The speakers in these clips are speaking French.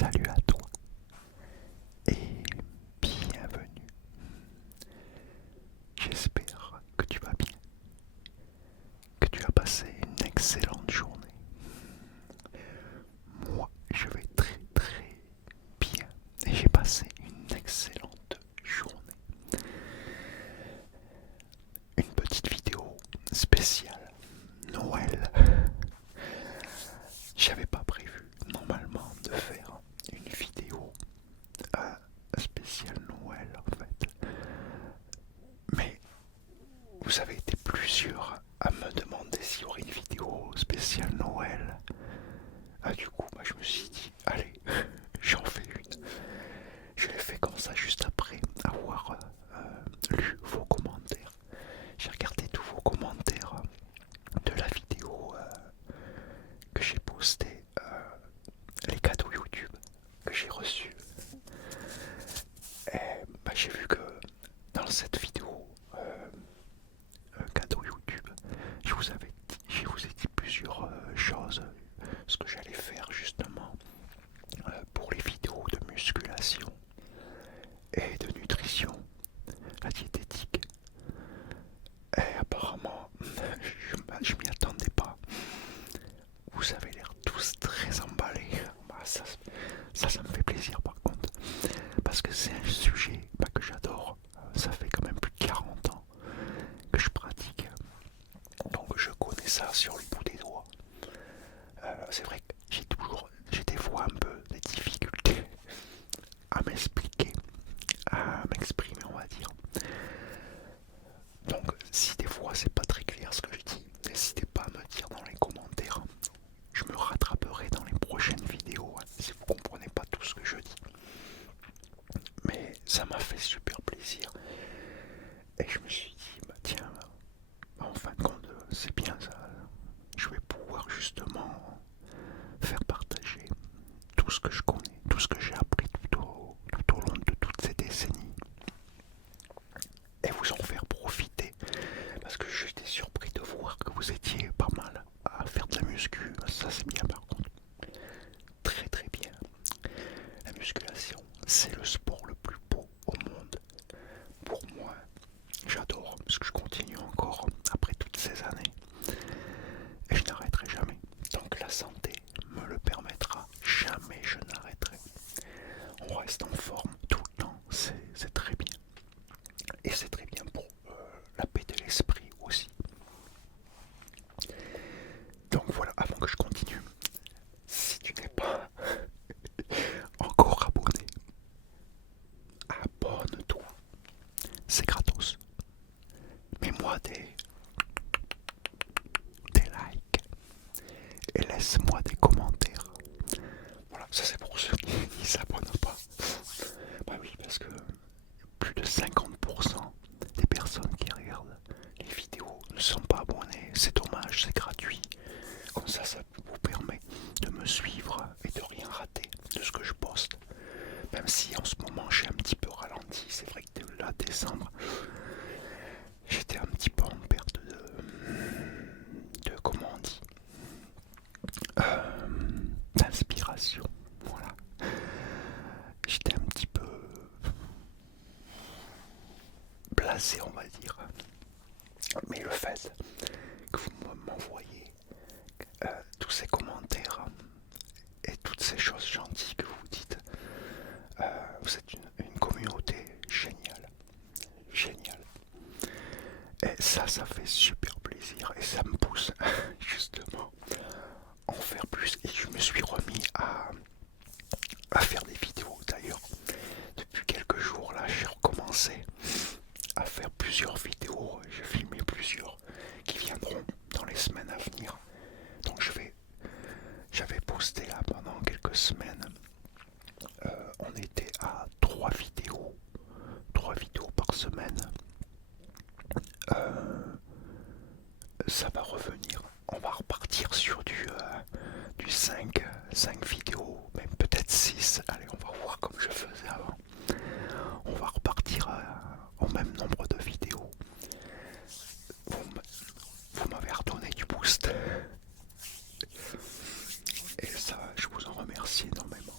Salut à toi et bienvenue. J'espère que tu vas bien, que tu as passé une excellente journée. Moi, je vais très très bien et j'ai passé une excellente journée. Une petite vidéo spéciale Noël. J'avais pas prévu normalement de faire une vidéo spéciale Noël en fait. Mais vous avez été plusieurs à me demander s'il y aurait une vidéo spéciale Noël. Du coup, je me suis dit, allez, j'en fais une. Je l'ai fait comme ça juste après avoir lu vos commentaires. J'ai regardé tous vos commentaires de la vidéo que j'ai postée, les cadeaux YouTube que j'ai reçus. Et j'ai vu que dans cette vidéo cadeau YouTube, je vous ai dit plusieurs choses, ce que j'allais faire justement pour les vidéos de musculation et de nutrition, la diététique. Et apparemment, je m'y attendais pas. Vous avez l'air tous très emballés. Ça me fait plaisir par contre, parce que c'est un sujet que j'adore. Ça fait quand même plus de 40 ans que je pratique, donc je connais ça sur le bout des doigts. C'est vrai que j'ai des fois un peu des difficultés à m'expliquer, à m'exprimer, on va dire. Donc si des fois c'est pas très clair ce que je dis, n'hésitez pas à me dire dans les commentaires. Je me rattraperai dans les prochaines vidéos si vous comprenez pas tout ce que je dis. Mais ça m'a fait super plaisir. Et je me suis dit, tiens, en fin de compte, c'est bien ça. Je vais pouvoir justement faire partager tout ce que je connais, tout ce que j'ai appris tout au long de toutes ces décennies. Et vous en faire profiter. Parce que j'étais surpris de voir que vous étiez pas mal à faire de la muscu. Ça c'est bien par contre. Très très bien. La musculation, c'est le sport le plus beau au monde. Pour moi, j'adore, parce que je continue encore après toutes ces années. Et je n'arrêterai jamais. Tant que la santé me le permettra, jamais je n'arrêterai. On reste en forme tout le temps, c'est très bien. Et c'est très bien pour la paix de l'esprit aussi. Donc voilà, avant que je continue, si tu n'es pas encore abonné, abonne-toi. C'est gratos. Mets-moi des likes et laisse-moi des commentaires. Voilà, ça c'est pour ceux qui ne s'abonnent pas. Bah oui, parce que plus de 50% des personnes qui regardent les vidéos ne sont pas abonnées. C'est dommage, c'est gratuit. Comme ça vous permet de me suivre et de rien rater de ce que je poste. Même si en ce moment j'ai un petit peu ralenti. C'est vrai que là, décembre, j'étais un petit peu en perte de comment on dit, d'inspiration. Voilà. J'étais un petit peu blasé, on va dire. Mais le fait que vous m'envoyez tous ces commentaires et toutes ces choses gentilles que vous dites, vous êtes une communauté géniale. Géniale. Et ça fait super plaisir et ça me pousse justement à en faire plus. Et je me suis remis à faire des vidéos d'ailleurs. Depuis quelques jours là, j'ai recommencé à faire plusieurs vidéos. J'ai filmé plusieurs qui viendront dans les semaines à venir. Donc j'avais posté là pendant quelques semaines. On était à 3 vidéos par semaine. Ça va revenir. On va repartir sur du 5 vidéos, même peut-être 6. Allez, on va voir comme je faisais avant. On va repartir au même nombre de vidéos. Vous m'avez redonné du boost. Et ça, je vous en remercie énormément.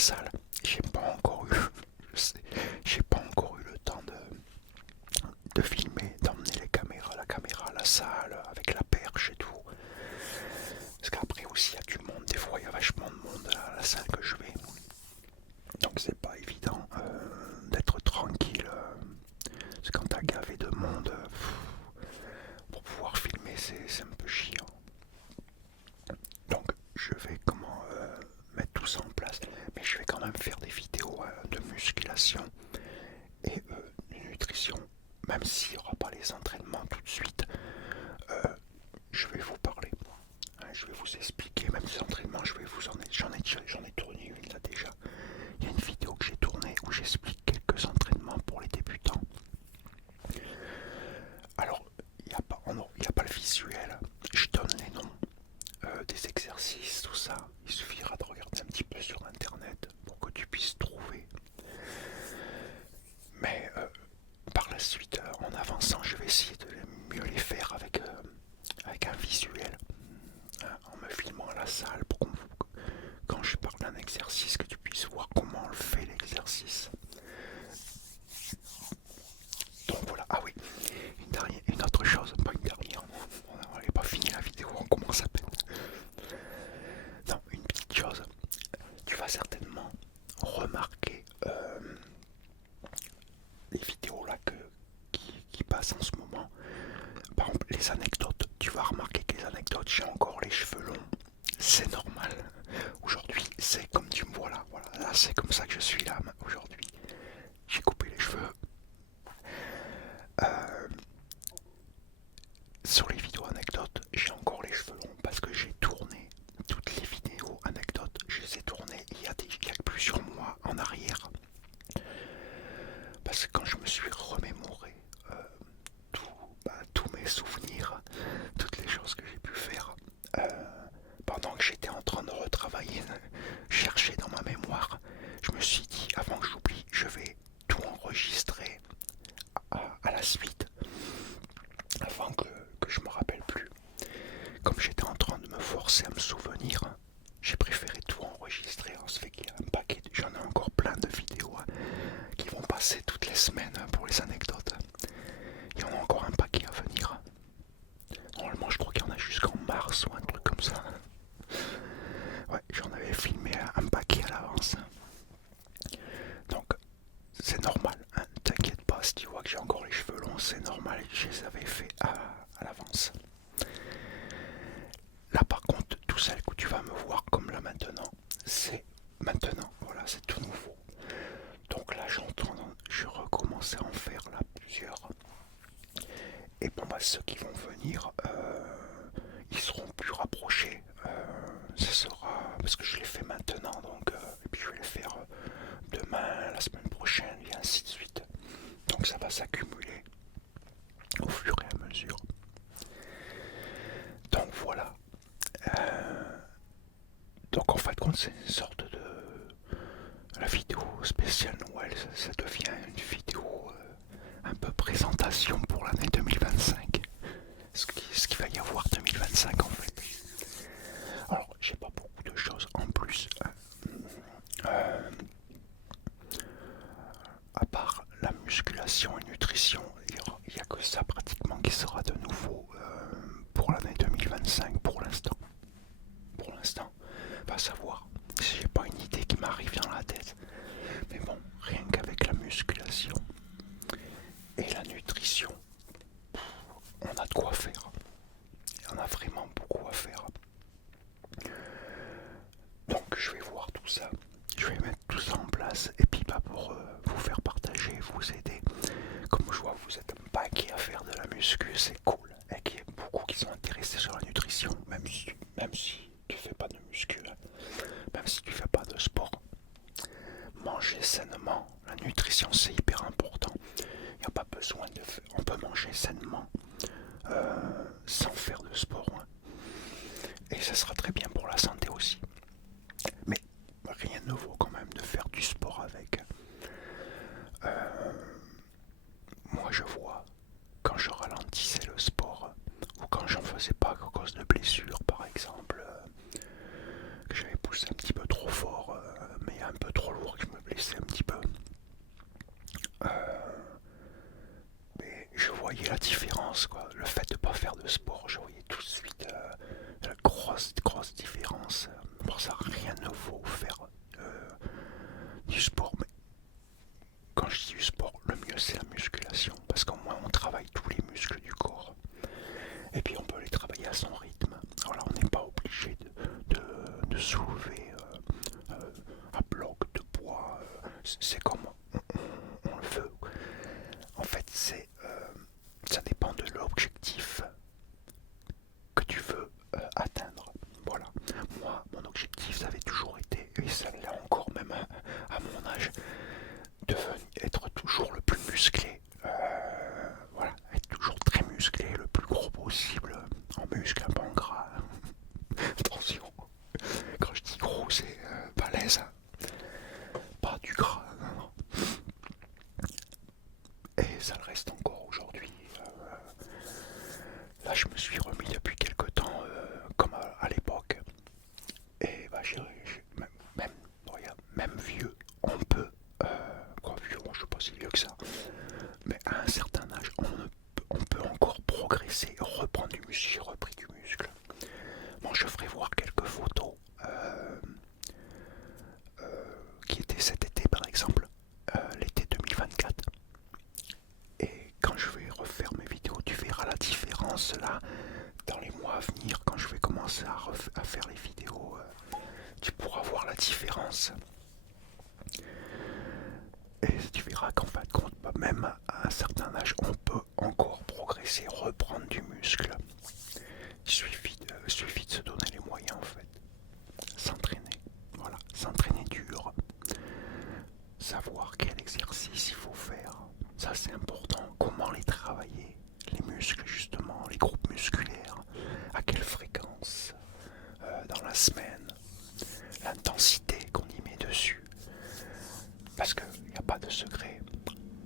salle. J'ai pas encore eu, j'ai pas encore eu le temps de filmer, d'emmener la caméra à la salle avec la perche et tout. Parce qu'après aussi il y a du monde, des fois il y a vachement de monde à la salle que je vais. Donc c'est pas évident d'être tranquille. Parce que quand t'as gavé de monde, pour pouvoir filmer c'est un peu chiant. Donc je vais mettre tout ça en place. Mais je vais quand même faire des vidéos de musculation et de nutrition. Même s'il n'y aura pas les entraînements tout de suite, je vais vous parler. Je vais vous expliquer, même les entraînements, j'en ai tourné une là déjà. Il y a une vidéo que j'ai tournée où j'explique quelques entraînements pour les débutants. Alors, il n'y a pas le visuel, je donne les noms des exercices, tout ça. Il suffira de regarder un petit peu sur internet pour que tu puisses trouver. Mais par la suite, en avançant, je vais essayer de mieux les faire avec un visuel. En me filmant à la salle pour quand je parle d'un exercice que tu puisses voir comment on le fait l'exercice. Donc voilà, ah oui, une autre chose, pas une dernière, on n'avait pas fini la vidéo, on commence à peine. Non, une petite chose, tu vas certainement remarquer les vidéos là qui passent en ce moment. Par exemple, les anecdotes, tu vas remarquer que les anecdotes, j'ai encore les cheveux longs. C'est normal. Aujourd'hui, c'est comme tu me vois là. Voilà, là, c'est comme ça que je suis là aujourd'hui. J'ai coupé les cheveux. Sur les vidéos anecdotes, j'ai encore les cheveux longs parce que j'ai tourné toutes les vidéos anecdotes. Je les ai tournées il y a plusieurs mois en arrière. Parce que quand je me suis remémoré tous mes souvenirs, toutes les choses que j'ai pu faire pendant que j'étais en train de retravailler, chercher dans ma mémoire, je me suis dit, avant que j'oublie, je vais tout enregistrer à la suite, avant que je me rappelle plus. Comme j'étais en train de me forcer à me souvenir, j'ai préféré tout enregistrer. On se fait qu'il y a un paquet, j'en ai encore plein de vidéos qui vont passer toutes les semaines pour les anecdotes. Il y en a encore un paquet à venir. Normalement, je crois qu'il y en a jusqu'en mars ou un truc comme ça. Ouais, j'en avais filmé un paquet à l'avance. Donc, c'est normal, hein, t'inquiète pas, si tu vois que j'ai encore les cheveux longs, c'est normal, je les avais fait à l'avance. Là, par contre, tout celle que tu vas me voir comme là maintenant, c'est maintenant, voilà, c'est tout nouveau. Donc là, je recommence à en faire là plusieurs. Et bon, ceux qui vont venir, ils seront plus rapprochés. Ce sera parce que je les fais maintenant, donc et puis je vais les faire demain, la semaine prochaine, et ainsi de suite. Donc ça va s'accumuler au fur et à mesure. Donc voilà. Donc en fait, quand c'est une sorte de la vidéo spéciale Noël, ça devient une vidéo un peu présentation pour l'année 2025. Ce qu'il va y avoir 2025 en fait. Alors, j'ai pas beaucoup de choses en plus. À part la musculation et nutrition, il n'y a que ça pratiquement qui sera de nouveau pour l'année 2025 pour l'instant. Pour l'instant, va savoir. J'ai pas une idée qui m'arrive dans la tête. Mais bon, rien qu'avec la musculation et la nutrition, on a de quoi faire. On a vraiment beaucoup à faire. Donc je vais voir tout ça. Je vais mettre tout ça en place. Et puis pour vous faire partager, vous aider. Comme je vois, vous êtes un paquet à faire de la muscu, c'est cool. Et qu'il y a beaucoup qui sont intéressés sur la nutrition, même si tu fais pas de muscu, même si tu fais pas de sport. Manger sainement, la nutrition c'est hyper important. Il n'y a pas besoin on peut manger sainement sans faire de sport. Hein. Et ça sera très bien pour la santé aussi. Mais rien ne vaut quand même de faire du sport avec. Moi je vois, quand je ralentissais le sport, ou quand j'en faisais pas à cause de blessures par exemple, que j'avais poussé un petit peu trop fort, mais un peu soulever un bloc de bois, c'est comme on le veut. En fait, ça dépend de l'objectif que tu veux atteindre. Voilà. Moi, mon objectif, ça avait toujours été, et ça l'est encore même à mon âge, de être toujours le plus musclé. Voilà, être toujours très musclé, le plus gros possible, en muscle, un peu en gras. Attention, quand je dis gros, c'est balèze, hein. Pas du gras, non, non. Et ça le reste encore aujourd'hui. Là, je me suis remis depuis quelque temps, comme à l'époque. Et bah, même, regarde, même vieux, on peut, quoi vieux, bon, je suis pas si vieux que ça, mais à un certain âge, on peut encore progresser, reprendre du muscle. J'ai repris du muscle. Bon, je ferai voir quelques photos qui étaient cet été, par exemple, l'été 2024. Et quand je vais refaire mes vidéos, tu verras la différence là, dans les mois à venir, quand je vais commencer à faire les vidéos, tu pourras voir la différence. Et tu verras qu'en fin de compte, même à un certain âge, on peut encore progresser, reprendre du muscle. Il suffit de se donner les moyens en fait. S'entraîner, voilà, s'entraîner dur. Savoir quel exercice il faut faire, ça c'est important. Comment les travailler, les muscles justement, les groupes musculaires, à quelle fréquence, dans la semaine, l'intensité qu'on y met dessus. Parce qu'il n'y a pas de secret.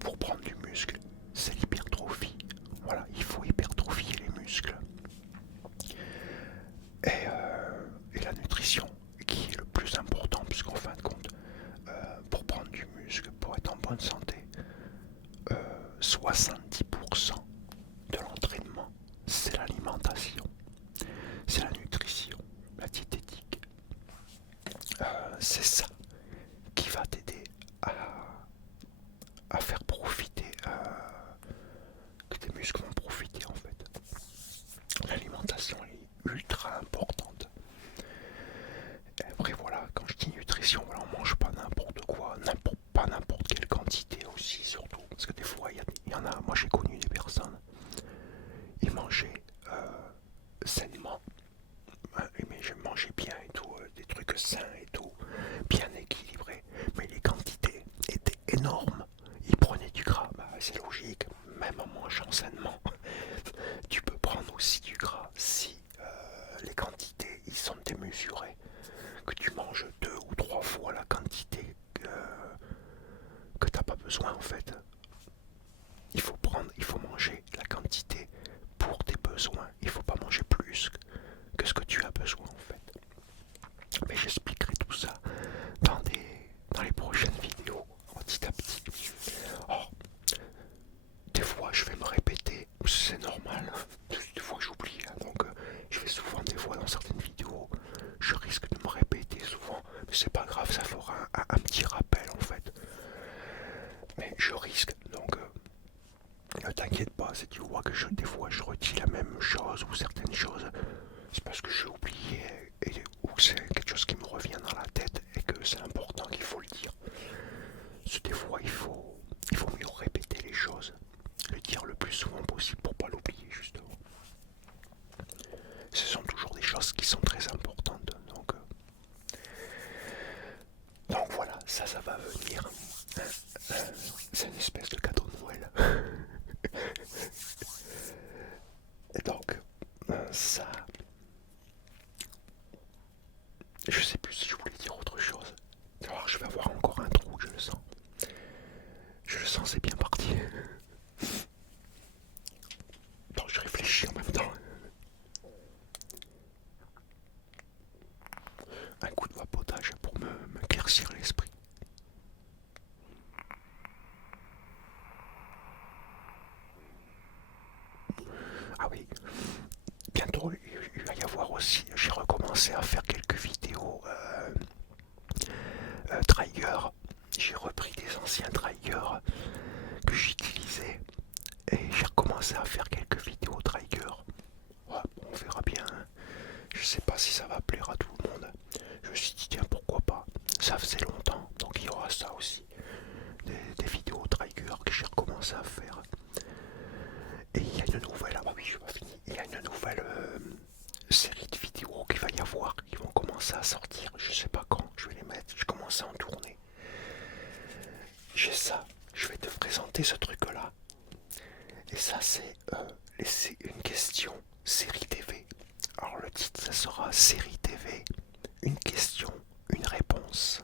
Pour prendre du muscle, c'est l'hypertrophie. Voilà, il faut hypertrophier les muscles. Et la nutrition, qui est le plus important, puisqu'en fin de compte, pour prendre du muscle, pour être en bonne santé, 70% de l'entraînement, c'est l'alimentation, c'est la nutrition, la diététique. C'est ça qui va t'aider à faire profiter, que tes muscles vont profiter en fait. L'alimentation est ultra importante. Et après voilà, quand je dis nutrition, voilà, on mange pas n'importe quoi, pas n'importe quelle quantité aussi surtout. Parce que des fois il y en a, moi j'ai connu des personnes, ils mangeaient sainement, mais je mangeais bien et tout, des trucs sains et tout, bien équilibrés, mais les quantités étaient énormes. Ils prenaient du gras, bah, c'est logique, même en mangeant sainement, tu peux prendre aussi du gras si les quantités ils sont démesurées, que tu manges 2 ou 3 fois la quantité que t'as pas besoin en fait. Il faut manger la quantité pour tes besoins. Il faut pas manger plus que ce que tu as besoin en fait. Mais j'expliquerai tout ça dans les prochaines vidéos, petit à petit. Oh, des fois je vais me répéter, c'est normal. Des fois j'oublie, hein, donc je vais souvent des fois dans certaines vidéos, je risque de me répéter souvent, mais c'est pas grave, ça fera un petit rappel en fait. Mais je risque, donc ne t'inquiète pas, si tu vois que des fois je redis la même chose ou certaines choses, c'est parce que j'ai oublié ou c'est quelque chose qui me revient dans la tête et que c'est important qu'il faut le dire. Parce que des fois il faut mieux répéter les choses, le dire le plus souvent possible pour pas l'oublier justement. Ce sont toujours des choses qui sont très importantes, donc voilà, ça va venir. C'est une espèce de cadeau de Noël. Et donc, ça... Je sais plus si je voulais dire autre chose. Alors, je vais avoir encore un trou, je le sens. Je le sens, c'est bien parti. Donc, je réfléchis en même temps. Un coup de vapotage pour me claircir l'esprit. Ah oui, bientôt il va y avoir aussi, j'ai recommencé à faire quelques vidéos Traeger. J'ai repris des anciens Traeger que j'utilisais et j'ai recommencé à faire quelques vidéos Traeger. Ouais, on verra bien. Je sais pas si ça va plaire à tout le monde. Je commencer à sortir. Je sais pas quand je vais les mettre. Je commence à en tourner. J'ai ça. Je vais te présenter ce truc-là. Et ça, c'est une question série TV. Alors le titre, ça sera série TV. Une question, une réponse.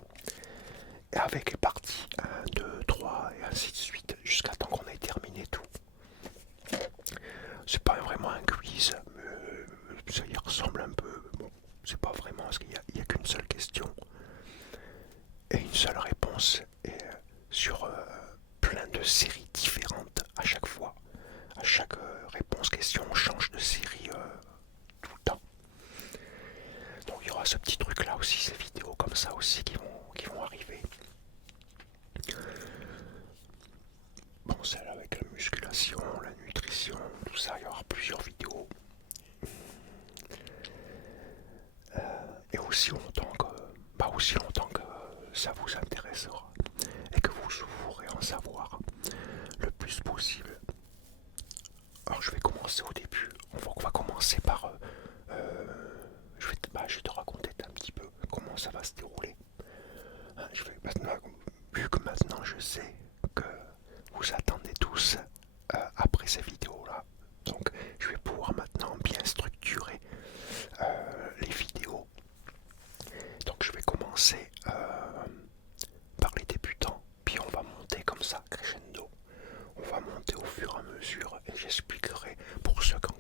Et avec les parties 1, 2, 3 et ainsi de suite, jusqu'à temps qu'on ait terminé tout. C'est pas vraiment un quiz, mais ça y ressemble un peu. Bon, c'est pas vraiment, parce qu'il n'y a qu'une seule question et une seule réponse, et sur plein de séries différentes à chaque fois. À chaque réponse question, on change de série tout le temps. Donc il y aura ce petit truc là aussi, ces vidéos comme ça aussi qui vont arriver. Bon, celle avec la musculation, la nutrition, tout ça, il y aura plusieurs vidéos. Et aussi longtemps que ça vous intéressera et que vous voudrez en savoir le plus possible. Alors je vais commencer au début. On va commencer par... je vais te raconter un petit peu comment ça va se dérouler. Vu que maintenant je sais que vous attendez tous après ces vidéos-là, donc je vais pouvoir maintenant bien structurer les vidéos. Donc je vais commencer par les débutants, puis on va monter comme ça, crescendo. On va monter au fur et à mesure et j'expliquerai pour ceux qui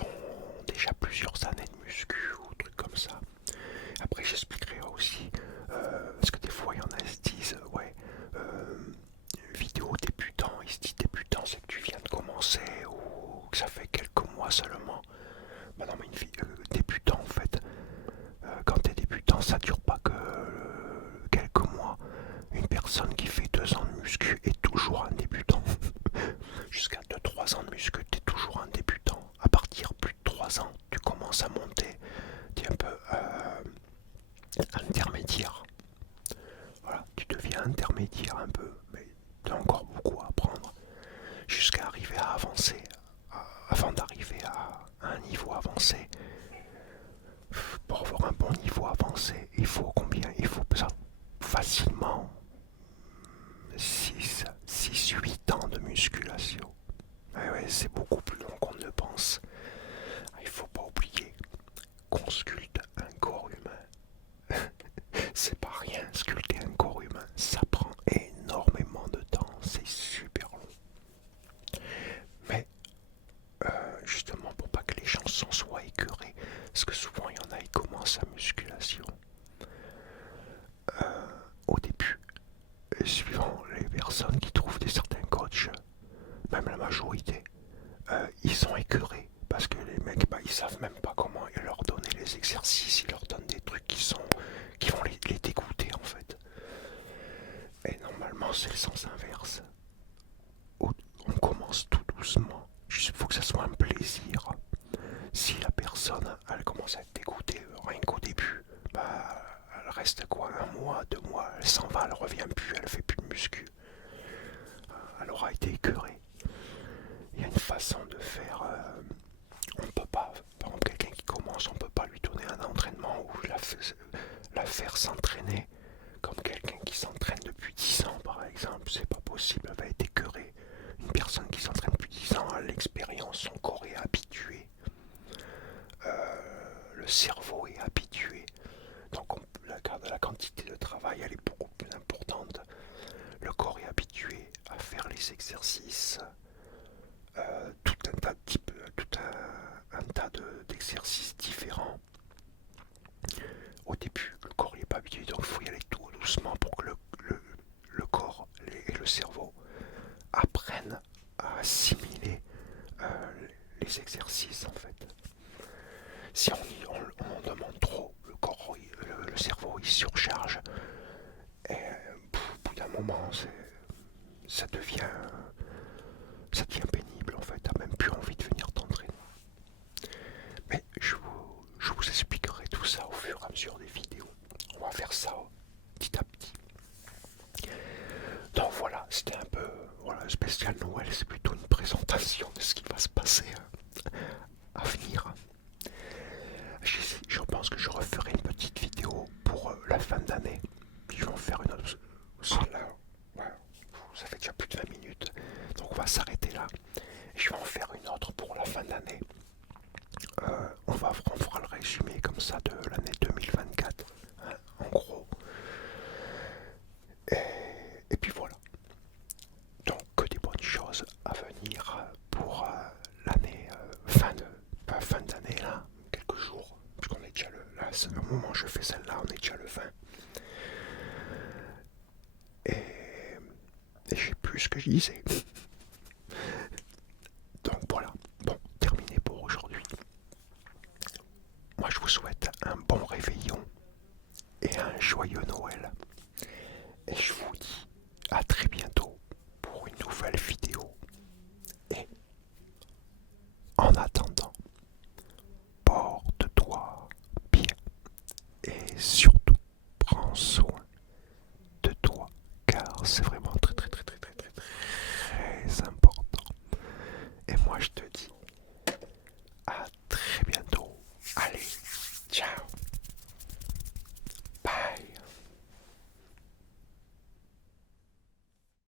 ont déjà plusieurs années de muscu ou trucs comme ça. Après j'expliquerai aussi, parce que des fois il y en a qui se disent, ouais, vidéo débutant, ils se disent débutant c'est que tu viens de commencer ou que ça fait quelques mois seulement. Bah non mais débutant en fait, quand t'es débutant ça dure pas que quelques mois. Une personne qui fait 2 ans de muscu est toujours un débutant. Jusqu'à 2-3 ans de muscu, t'es toujours un débutant. À partir de plus de 3 ans, tu commences à monter. T'es un peu intermédiaire. Voilà, tu deviens intermédiaire un peu, mais t'as encore beaucoup à apprendre. Jusqu'à arriver à avancer. Avant d'arriver à un niveau avancé, pour avoir un bon niveau avancé, il faut combien? Il faut facilement 6-8 ans de musculation. Ouais, c'est beaucoup plus long qu'on ne le pense. Il faut pas oublier qu'on sculpte un corps humain. C'est pas rien, sculpter un corps humain, ça prend énormément de temps, c'est super long. Mais justement pour pas que les gens s'en soient écœurés, parce que souvent il y en a qui commencent la musculation au début, suivant les personnes qui trouvent certains coachs, même la majorité, ils sont écœurés parce que les mecs ils savent même pas comment leur donner les exercices, ils leur donnent des trucs qui vont les dégoûter en fait. Et normalement c'est le sens inverse. On commence tout doucement, il faut que ça soit un plaisir. Si la personne elle commence à être dégoûtée rien qu'au début, elle reste quoi, 1 mois, 2 mois, elle s'en va, elle revient plus, elle fait plus de muscu. Elle aura été écœurée. Il y a une façon de faire. On peut pas, par exemple, quelqu'un qui commence, on peut pas lui donner un entraînement ou la faire s'entraîner comme quelqu'un qui s'entraîne depuis 10 ans, par exemple. C'est pas possible, elle va être écœurée. Une personne qui s'entraîne depuis 10 ans a l'expérience, son corps est habitué. Le cerveau est habitué. Donc la quantité de travail elle est beaucoup plus importante. Le corps est habitué à faire les exercices, tout un tas d'exercices différents. Au début, le corps n'est pas habitué, donc il faut y aller tout doucement pour que le corps et le cerveau apprennent à assimiler les exercices en fait. Si on en demande trop, le cerveau il surcharge et au bout d'un moment ça devient pénible en fait, t'as même plus envie de venir t'entraîner. Mais je vous expliquerai tout ça au fur et à mesure des vidéos. On va faire ça petit à petit. Donc voilà, c'était un peu spécial Noël, c'est plutôt une présentation de ce qui va se passer à venir. J'en comme ça de l'année 2024, hein, en gros. Et puis voilà. Donc que des bonnes choses à venir pour l'année fin d'année là, quelques jours, puisqu'on est déjà là, au moment où je fais celle-là, on est déjà le 20. Et je sais plus ce que je disais. Donc voilà, bon, terminé pour aujourd'hui. Moi je vous souhaite un bon réveillon et un joyeux Noël. Et je vous